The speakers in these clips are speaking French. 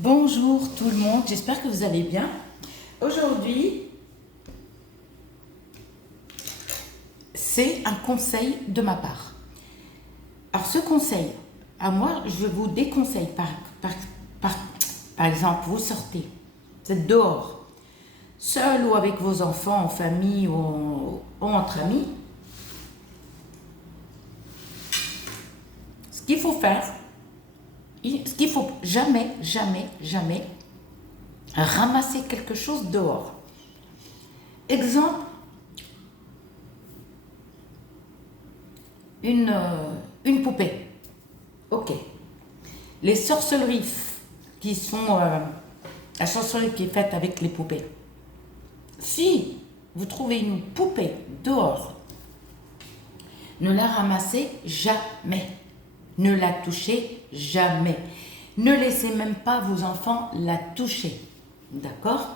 Bonjour tout le monde, j'espère que vous allez bien. Aujourd'hui, c'est un conseil de ma part. Alors ce conseil, à moi, je vous déconseille par exemple, vous sortez, vous êtes dehors, seul ou avec vos enfants, en famille ou entre amis. Ce qu'il faut faire, ce qu'il faut jamais ramasser quelque chose dehors. Exemple, une poupée. Ok. Les sorcelleries qui sont... la sorcellerie qui est faite avec les poupées. Si vous trouvez une poupée dehors, ne la ramassez jamais. Ne la touchez jamais. Ne laissez même pas vos enfants la toucher. D'accord?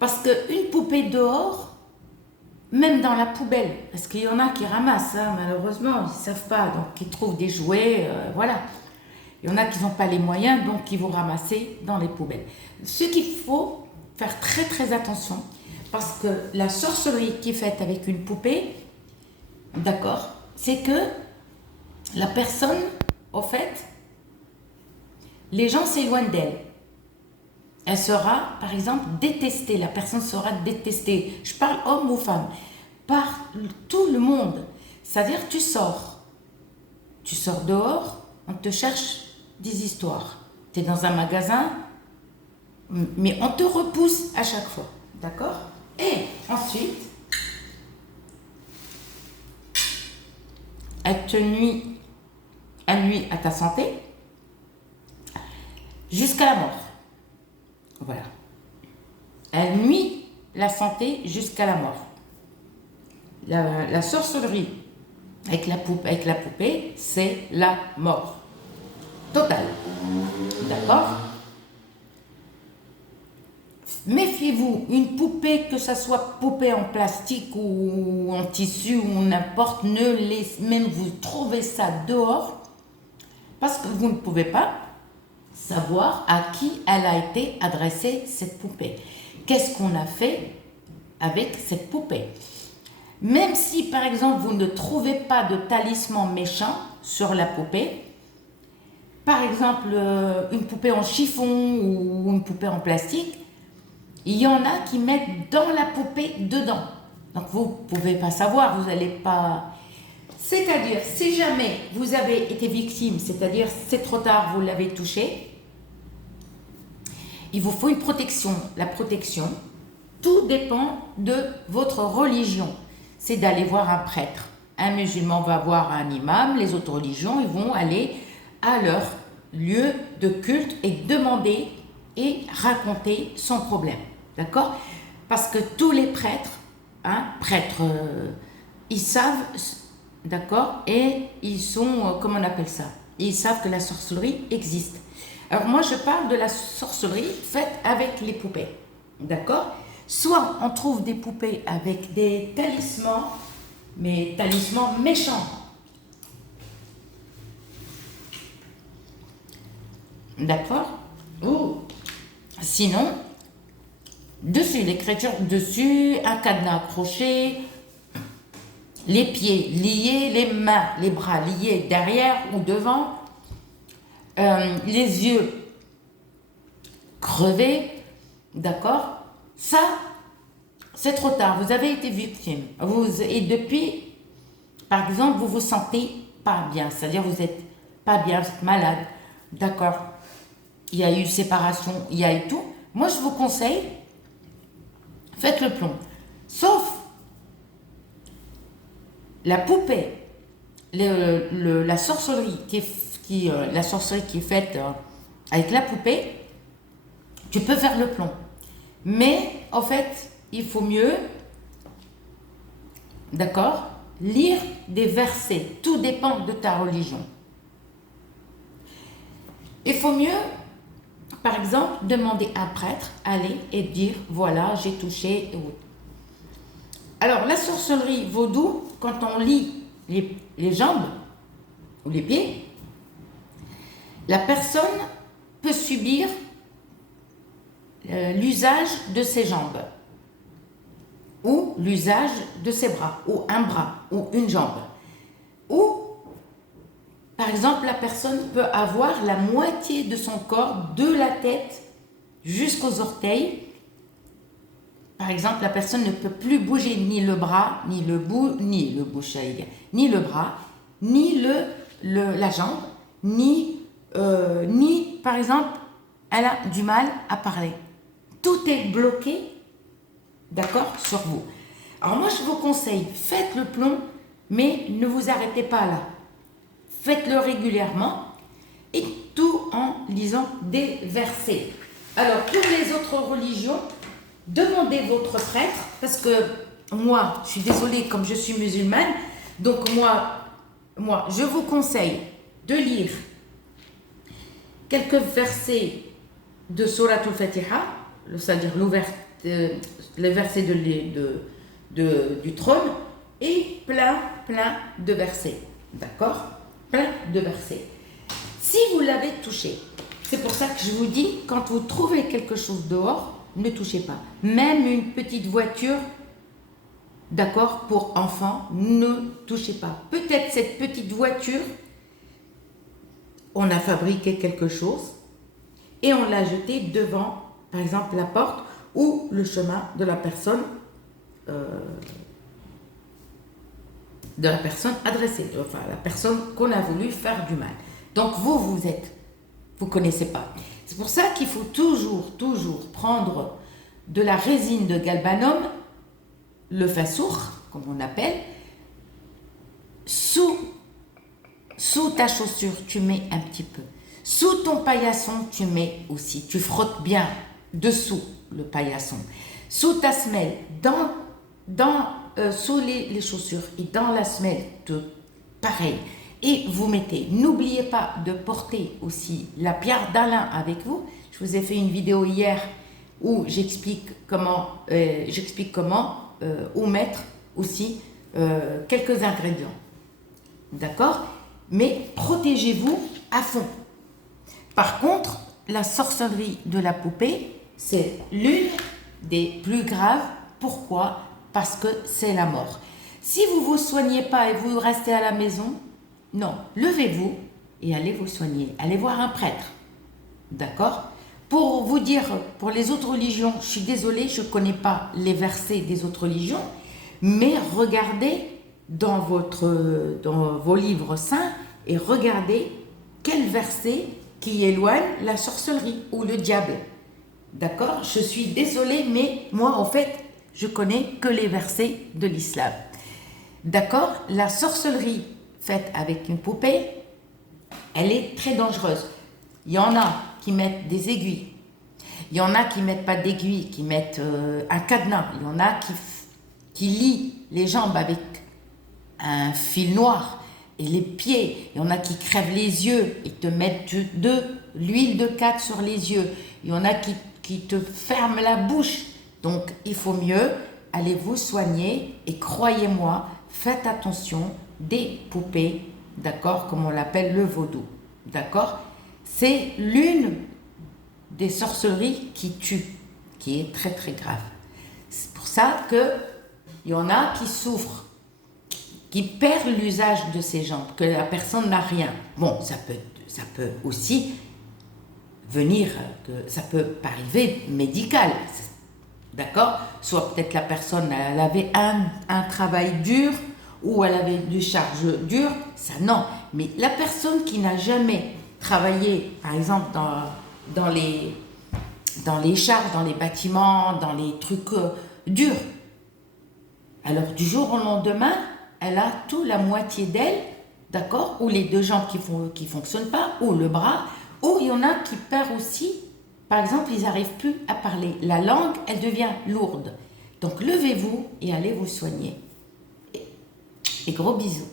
Parce qu'une poupée dehors, même dans la poubelle, parce qu'il y en a qui ramassent, hein, malheureusement, ils ne savent pas, donc ils trouvent des jouets, voilà. Il y en a qui n'ont pas les moyens, donc ils vont ramasser dans les poubelles. Ce qu'il faut faire très attention, parce que la sorcellerie qui est faite avec une poupée, d'accord, c'est que la personne, au fait, les gens s'éloignent d'elle. Elle sera, par exemple, détestée. La personne sera détestée. Je parle homme ou femme. Par tout le monde. C'est-à-dire, tu sors dehors, on te cherche des histoires. Tu es dans un magasin, mais on te repousse à chaque fois. D'accord? Et ensuite, elle nuit à ta santé jusqu'à la mort. Voilà. Elle nuit la santé jusqu'à la mort. La sorcellerie avec la poupée, c'est la mort totale. D'accord? Méfiez-vous, une poupée, que ça soit poupée en plastique ou en tissu ou n'importe, même vous trouvez ça dehors, parce que vous ne pouvez pas savoir à qui elle a été adressée, cette poupée. Qu'est-ce qu'on a fait avec cette poupée? Même si, par exemple, vous ne trouvez pas de talisman méchant sur la poupée, par exemple, une poupée en chiffon ou une poupée en plastique, il y en a qui mettent dans la poupée dedans. Donc, vous ne pouvez pas savoir, vous n'allez pas... C'est-à-dire, si jamais vous avez été victime, c'est-à-dire c'est trop tard, vous l'avez touché, il vous faut une protection. La protection, tout dépend de votre religion. C'est d'aller voir un prêtre. Un musulman va voir un imam, les autres religions, ils vont aller à leur lieu de culte et demander et raconter son problème. D'accord? Parce que tous les prêtres, ils savent, d'accord, et ils sont, comment on appelle ça? Ils savent que la sorcellerie existe. Alors moi, je parle de la sorcellerie faite avec les poupées, d'accord? Soit on trouve des poupées avec des talismans, mais talismans méchants. D'accord? Ou sinon, dessus, l'écriture dessus, un cadenas accroché, les pieds liés, les mains, les bras liés derrière ou devant, les yeux crevés, d'accord? Ça, c'est trop tard, vous avez été victime. Et depuis, par exemple, vous vous sentez pas bien, c'est-à-dire vous êtes pas bien, vous êtes malade, d'accord? Il y a eu séparation, il y a eu tout. Moi, je vous conseille, faites le plomb. Sauf la poupée, la sorcellerie la sorcellerie qui est faite avec la poupée, tu peux faire le plomb. Mais, en fait, il faut mieux, d'accord, lire des versets. Tout dépend de ta religion. Il faut mieux, par exemple, demander à un prêtre, aller et dire, voilà, j'ai touché. Alors, la sorcellerie vaudou, quand on lit les jambes ou les pieds, la personne peut subir l'usage de ses jambes ou l'usage de ses bras ou un bras ou une jambe. Ou, par exemple, la personne peut avoir la moitié de son corps, de la tête jusqu'aux orteils. Par exemple, la personne ne peut plus bouger ni le bras, ni le bras, ni la jambe, ni, par exemple, elle a du mal à parler. Tout est bloqué, d'accord, sur vous. Alors moi, je vous conseille, faites le plomb, mais ne vous arrêtez pas là. Faites-le régulièrement et tout en lisant des versets. Alors, pour les autres religions, demandez votre prêtre, parce que moi, je suis désolée, comme je suis musulmane, donc moi, je vous conseille de lire quelques versets de Surat al-Fatiha, c'est-à-dire les versets du trône, et plein de versets, d'accord? Plein de versets. Si vous l'avez touché, c'est pour ça que je vous dis, quand vous trouvez quelque chose dehors, ne touchez pas. Même une petite voiture, d'accord, pour enfants, ne touchez pas. Peut-être cette petite voiture, on a fabriqué quelque chose et on l'a jeté devant, par exemple, la porte ou le chemin de la personne adressée, enfin la personne qu'on a voulu faire du mal. Donc vous connaissez pas. C'est pour ça qu'il faut toujours prendre de la résine de galbanum, le fasour, comme on appelle, sous ta chaussure, tu mets un petit peu. Sous ton paillasson, tu mets aussi. Tu frottes bien dessous le paillasson. Sous ta semelle, sous les chaussures et dans la semelle, pareil. Et vous mettez, n'oubliez pas de porter aussi la pierre d'Alain avec vous. Je vous ai fait une vidéo hier où j'explique comment où mettre aussi quelques ingrédients. D'accord? Mais protégez-vous à fond. Par contre, la sorcellerie de la poupée, c'est l'une des plus graves. Pourquoi? Parce que c'est la mort. Si vous ne vous soignez pas et vous restez à la maison, non, levez-vous et allez vous soigner. Allez voir un prêtre. D'accord? Pour vous dire, pour les autres religions, je suis désolée, je ne connais pas les versets des autres religions, mais regardez dans vos livres saints et regardez quel verset qui éloigne la sorcellerie ou le diable. D'accord? Je suis désolée, mais moi, en fait, je connais que les versets de l'islam. D'accord? La sorcellerie faite avec une poupée, elle est très dangereuse. Il y en a qui mettent des aiguilles. Il y en a qui ne mettent pas d'aiguilles, qui mettent un cadenas. Il y en a qui lient les jambes avec un fil noir et les pieds. Il y en a qui crèvent les yeux et te mettent de l'huile de cade sur les yeux. Il y en a qui te ferment la bouche. Donc, il faut mieux aller vous soigner et croyez-moi, faites attention des poupées, d'accord, comme on l'appelle le vaudou, d'accord? C'est l'une des sorcelleries qui tue, qui est très grave. C'est pour ça qu'il y en a qui souffrent, qui perdent l'usage de ses jambes, que la personne n'a rien. Bon, ça peut aussi venir, ça peut arriver médical, d'accord? Soit peut-être la personne, elle avait un travail dur, ou elle avait des charges dures, ça non. Mais la personne qui n'a jamais travaillé, par exemple, dans les charges, dans les bâtiments, dans les trucs durs, alors du jour au lendemain, elle a tout la moitié d'elle, d'accord, ou les deux jambes qui fonctionnent pas, ou le bras, ou il y en a qui perdent aussi, par exemple, ils n'arrivent plus à parler. La langue, elle devient lourde. Donc levez-vous et allez vous soigner. Et gros bisous.